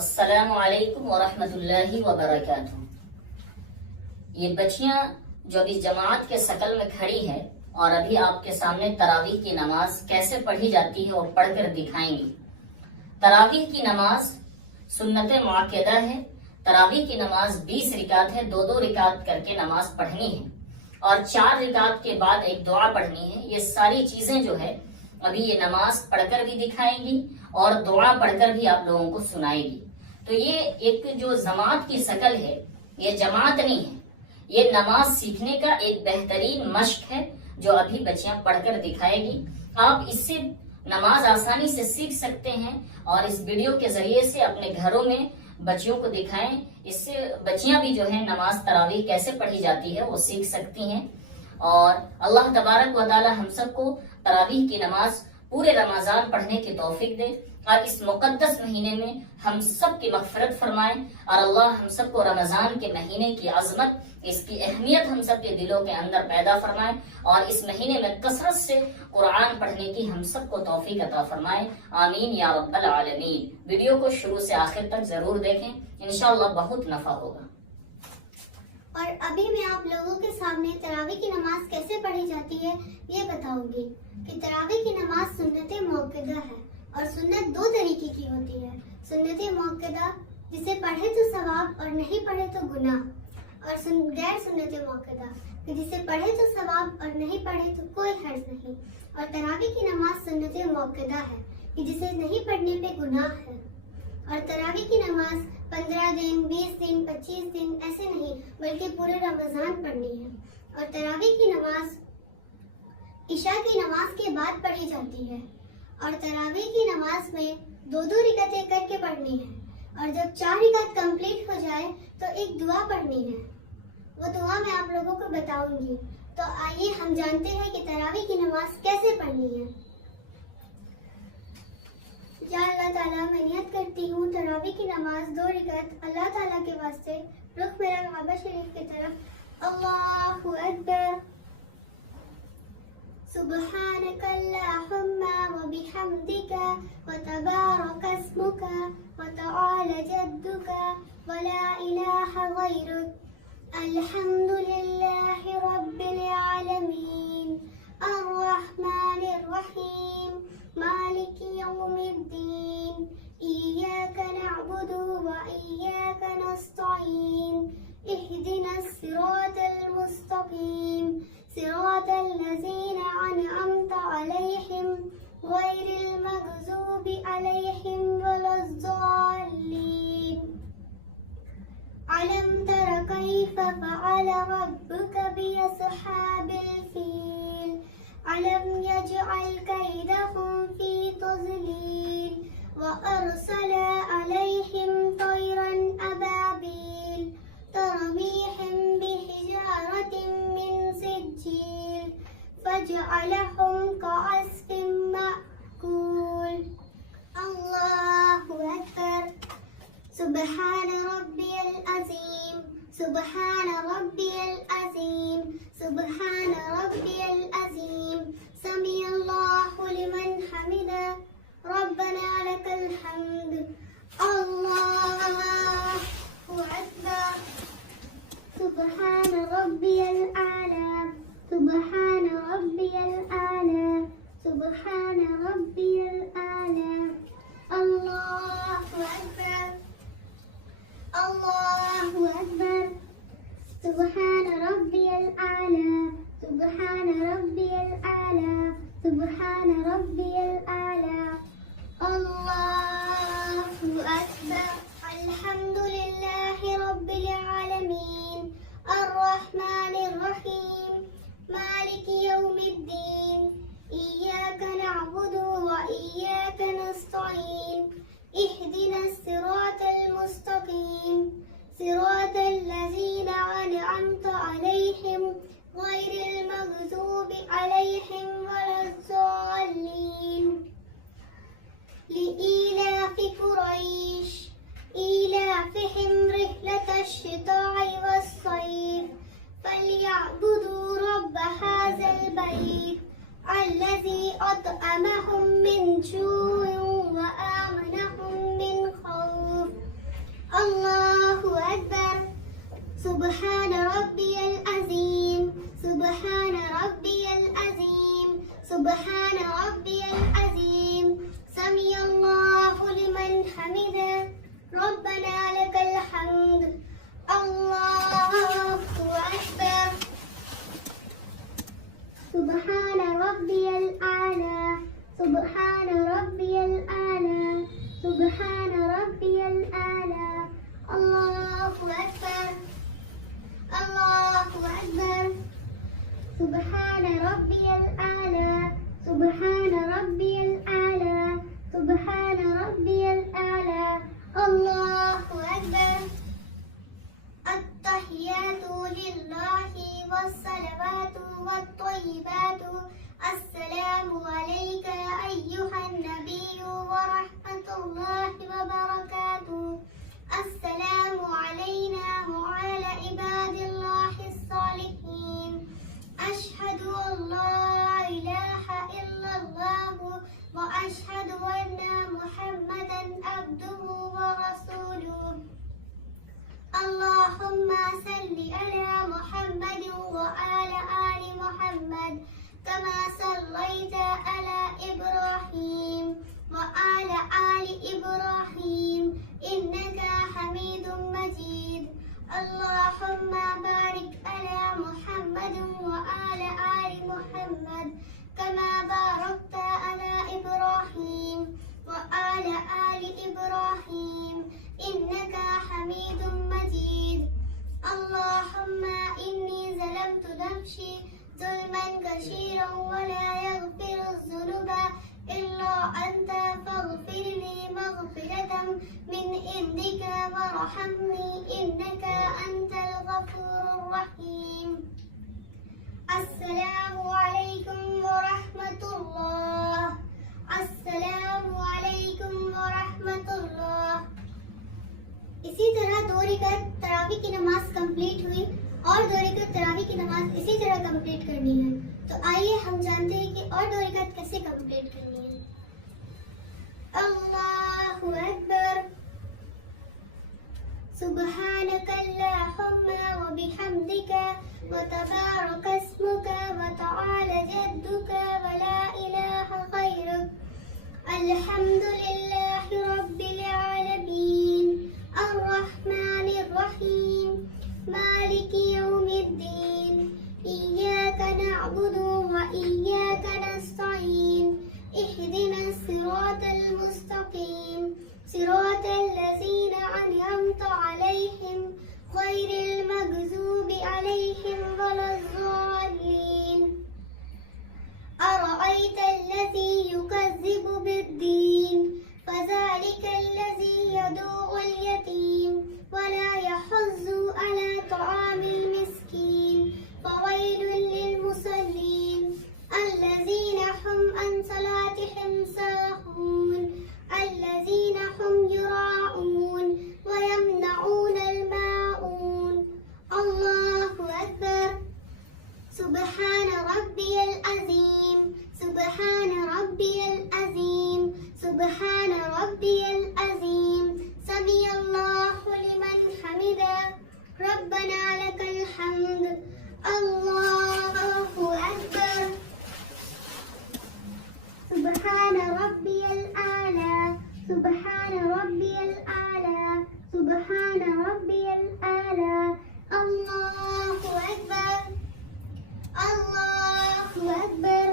अस्सलामु अलैकुम वरहमतुल्लाहि वबरकातुहू। ये बच्चियां जो अभी जमात के शकल में खड़ी है और अभी आपके सामने तरावीह की नमाज कैसे पढ़ी जाती है और पढ़कर दिखाएंगी। तरावीह की नमाज सुन्नत मुअक्कदा है। तरावीह की नमाज 20 रिकात है, दो रिकात करके नमाज पढ़नी है और 4 रिकात के बाद एक दुआ पढ़नी है। ये सारी चीजें जो है अभी ये नमाज पढ़कर भी दिखाएंगी और दुआ पढ़कर भी आप लोगों को सुनाएगी। तो ये एक जो जमात की शकल है, ये जमात नहीं है, ये नमाज सीखने का एक बेहतरीन मश्क है जो अभी बच्चियां पढ़कर दिखाएगी। आप इससे नमाज आसानी से सीख सकते हैं और इस वीडियो के जरिए से अपने घरों में बच्चियों को दिखाएं। इससे बच्चियां भी जो है नमाज तरावीह कैसे पढ़ी जाती है वो सीख सकती हैं। और अल्लाह तबारक व तआला हम सबको तरावीह की नमाज पूरे रमजान पढ़ने की तौफीक दे और इस मुकद्दस महीने में हम सब की मग़फ़िरत फरमाए और अल्लाह हम सबको रमजान के महीने की अजमत, इसकी अहमियत हम सब के दिलों के अंदर पैदा फरमाए और इस महीने में कसरत से कुरान पढ़ने की हम सबको तौफीक अता फरमाए। आमीन या रब्बल आलमीन। वीडियो को शुरू से आखिर तक जरूर देखें, इंशाअल्लाह बहुत नफा होगा। और अभी मैं आप लोगों के सामने तरावी की नमाज कैसे पढ़ी जाती है ये बताऊंगी कि तरावी की नमाज सुन्नत मुअक्कदा है और सुन्नत 2 तरीके की होती है। सुन्नत मुअक्कदा जिसे पढ़े तो सवाब और नहीं पढ़े तो गुनाह, और गैर सुन्नत मुअक्कदा जिसे पढ़े तो सवाब और नहीं पढ़े तो कोई हर्ज नहीं। और तरावी की नमाज सुन्नत मुअक्कदा है कि जिसे नहीं पढ़ने पे गुनाह है। और तरावी की नमाज 15 दिन, 20 दिन, 25 दिन ऐसे नहीं बल्कि पूरे रमजान पढ़नी है। और तरावी की नमाज इशा की नमाज के बाद पढ़ी जाती है और तरावी की नमाज में 2 रिकातें करके पढ़नी है। और जब 4 रिकात कंप्लीट हो जाए तो एक दुआ पढ़नी है। वो दुआ मैं आप लोगों को बताऊंगी। तो आइए हम जानते हैं कि तरावी की नमाज कैसे पढ़नी है। या अल्लाह ताला, मैं नियत करती हूँ तरावी की नमाज 2 रिकात अल्लाह ताला के वास्ते। रुख मेरा काबा शरीफ की तरफ। अल्लाहु अकबर। सुब्हानक अल्लाहुम्मा व बिहम्दिका व तबारक अस्मुका व तआला जद्दुका व ला इलाहा गैरुक। अल्हम्दुलिल्लाहि रब्बिल आलमीन अर्रहमानिर रहीम मालिक यौमिद्दीन इय्याका नअबुदु व इय्याका नस्तईन इहदिनस सिरातल मुस्तकीम सिरातल लज़ीना अनअमत अलैहिम गैरिल मग़ज़ूबि अलैहिम वलज़्ज़ालिन। अलम तर कैफ़ फ़अल रब्बुका बिअस्हाबिल फ़ील अलम यजअल कैदहुम फ़ी तज़लील व अरसल अलैहिम तयरन अबाबील तरमीहिम बिहिजारतिन मिन सिज्जील फजअलहुम कअस्फिन मअकूल। अल्लाहु अकबर। सुब्हान रब्बियल अज़ीम सुब्हान रब्बियल अज़ीम सुब्हान रब्बियल अज़ीम। समी अल्लाहु लिमन हमिदा रब्बना लकल हम्द। अल्लाहु अकबर। सुब्हान रब्बियल आला सुब्हान रब्बियल आला सुब्हान रब्बियल आला। अल्लाहु अकबर। अल्लाहु अकबर। सुब्हान रब्बियल आला सुब्हान रब्बियल आला सुब्हान रब्बियल आला। अल्लाहु अकबर। अल्हम्दुलिल्लाहि रब्बिल आलमीन अर्रहमानिर रहीम मालिक यौमिद्दीन इय्याका नअबुदु व इय्याका नस्तईन इहदिनस सिरातल मुस्तकीम सिरातल लज़ीना अनअमत अलैहिम गैरिल मग़ज़ूबि अलैहिम वलज़्ज़ालिन। लिईलाफ़ि क़ुरैश ربنا لك الحمد. الله أكبر. سبحان ربي الأعلى. سبحان ربي الأعلى. سبحان ربي الأعلى. الله أكبر. الله أكبر. سبحان ربي الأعلى. سبحان ربي الأعلى. سبحان ربي الأعلى. الله أكبر. التحيات لله والصلوات والطيبات. السلام عليك أيها النبي ورحمة الله وبركاته. السلام علينا وعلى عباد الله الصالحين. أشهد أن لا إله إلا الله وأشهد أن محمدا عبده ورسوله. اللهم صل على محمد وعلى آل محمد كما صليت على إبراهيم وعلى آل إبراهيم إنك حميد مجيد. اللهم بارك على محمد وعلى آل محمد كما باركت على إبراهيم وعلى آل إبراهيم إنك حميد مجيد. اللهم إني ظلمت نفسي ظلما كثيرا ولا يغفر الذنوب إلا أنت فاغفر لي مغفرة من عندك وارحمني إنك أنت الغفور الرحيم. السلام عليكم ورحمة الله. السلام عليكم ورحमत अल्लाह। इसी तरह 2 रकात तरावी की नमाज कंप्लीट हुई और 2 रकात तरावी की नमाज इसी तरह कंप्लीट करनी है। तो आइए हम जानते हैं कि और 2 रकात कैसे कंप्लीट करनी है। अल्लाहु अकबर। सुब्हानक अल्लाहुम्मा व बिहम्दिका व तबारक अस्मुका व तआला जद्दुका व ला इलाहा गैरुक। अल्हम्दुलिल्लाहि रब्बिल आलमीन अर्रहमानिर रहीम मालिकि यौमिद्दीन इय्याका नअबुदु व इय्याका नस्तईन इहदिनस सिरातल मुस्तकीम सिरातल लज़ीना अन्अमत अलैहिम गैरिल मग़ज़ूबि अलैहिम वलज़्ज़ालिन। أرأيت الذي يكذب بالدين فذلك الذي يدعو اليتيم ولا يحض على طعام المسكين فويل للمصلين الذين هم عن صلاتهم ساهون الذين هم يراءون ويمنعون الماعون. الله أكبر. سبحان ربي العظيم. سبحان ربي العظيم. سبحان ربي العظيم. سمع الله لمن حمده. ربنا لك الحمد. الله أكبر. سبحان ربي الأعلى. سبحان ربي الأعلى. سبحان ربي الأعلى. الله أكبر. الله أكبر.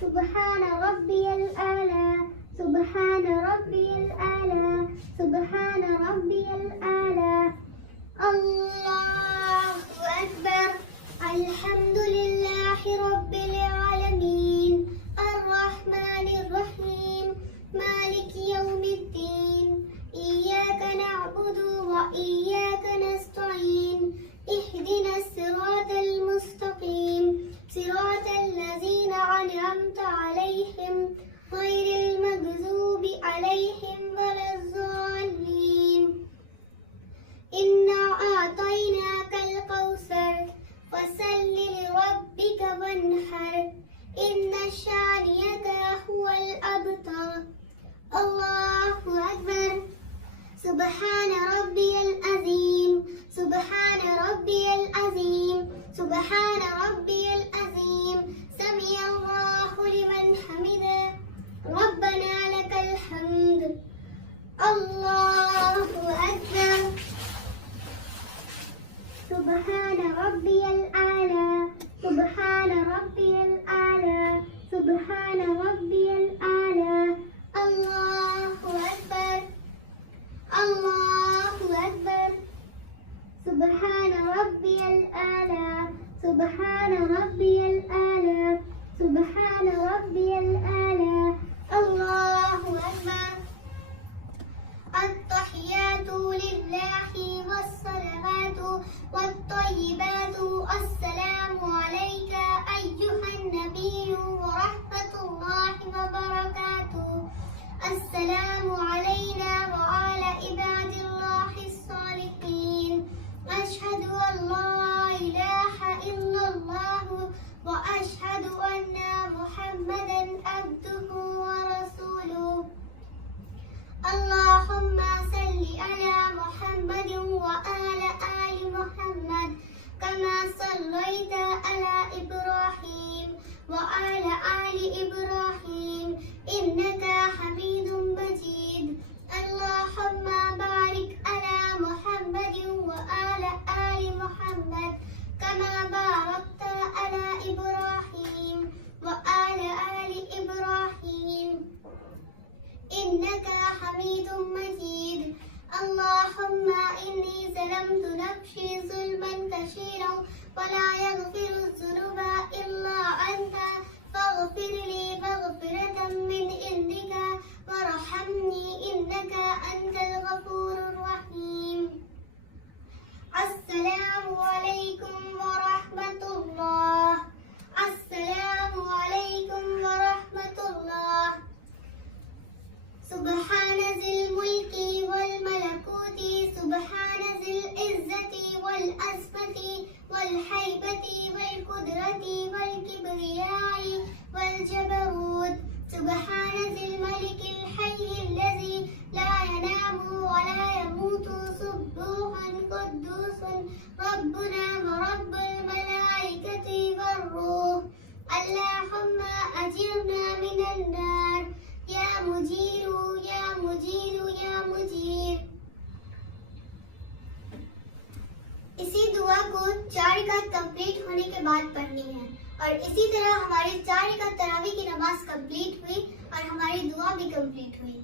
سبحان ربي الأعلى. سبحان ربي الأعلى. سبحان ربي الأعلى. الله أكبر. الحمد لله رب العالمين الرحمن الرحيم مالك يوم الدين إياك نعبد وإياك نستعين اهدنا الصراط المستقيم صراط الذين أنعمت عليهم غير المغضوب عليهم ولا الضالين. إنا أعطيناك الكوثر فصل لربك وانحر إن شانئك هو الأبتر. الله أكبر. سبحان ربي العظيم. سبحان ربي العظيم. سبحان ربي العظيم. سمع الله لمن حمده. ربنا لك الحمد. الله रब्बियल आला सुब्हान रब्बियल आला अल्लाहु अकबर सुब्हान रब्बियल आला सुब्हान रब्बियल आला सुब्हान रब्बियल आला अल्लाहु अकबर التحيات لله والصلوات والطيبات السلام عليك أيها النبي ورحمة الله وبركاته السلام علينا وعلى عباد الله الصالحين أشهد أن لا إله إلا الله وأشهد أن محمدا عبده ورسوله اللهم صل على محمد وآل آل محمد كما صليت على إبراهيم وعلى آل إبراهيم إنك حميد مجيد اللهم بارك على محمد وآل آل محمد كما باركت على إبراهيم وآل آل إبراهيم إنك حميد مجيد اللهم إني ظلمت نفسي ظلما كثيرا ولا يغفر الذنوب إلا أنت فاغفر لي مغفرة من عندك وارحمني إنك أنت الغفور الرحيم السلام عليكم ورحمة الله السلام عليكم ورحمة الله سبحان ذي الملك والملكوت سبحان ذي العزة والعظمة والهيبة والقدرة والكبرياء والجبروت سبحان ذي الملك الحي الذي لا ينام ولا يموت سبوح قدوس ربنا ورب الملائكة والروح اللهم أجرنا من النار या मुजीर या मुजीर या मुजीर। इसी दुआ को 4 रकात कंप्लीट होने के बाद पढ़नी है और इसी तरह हमारी 4 रकात तरावी की नमाज कंप्लीट हुई और हमारी दुआ भी कंप्लीट हुई।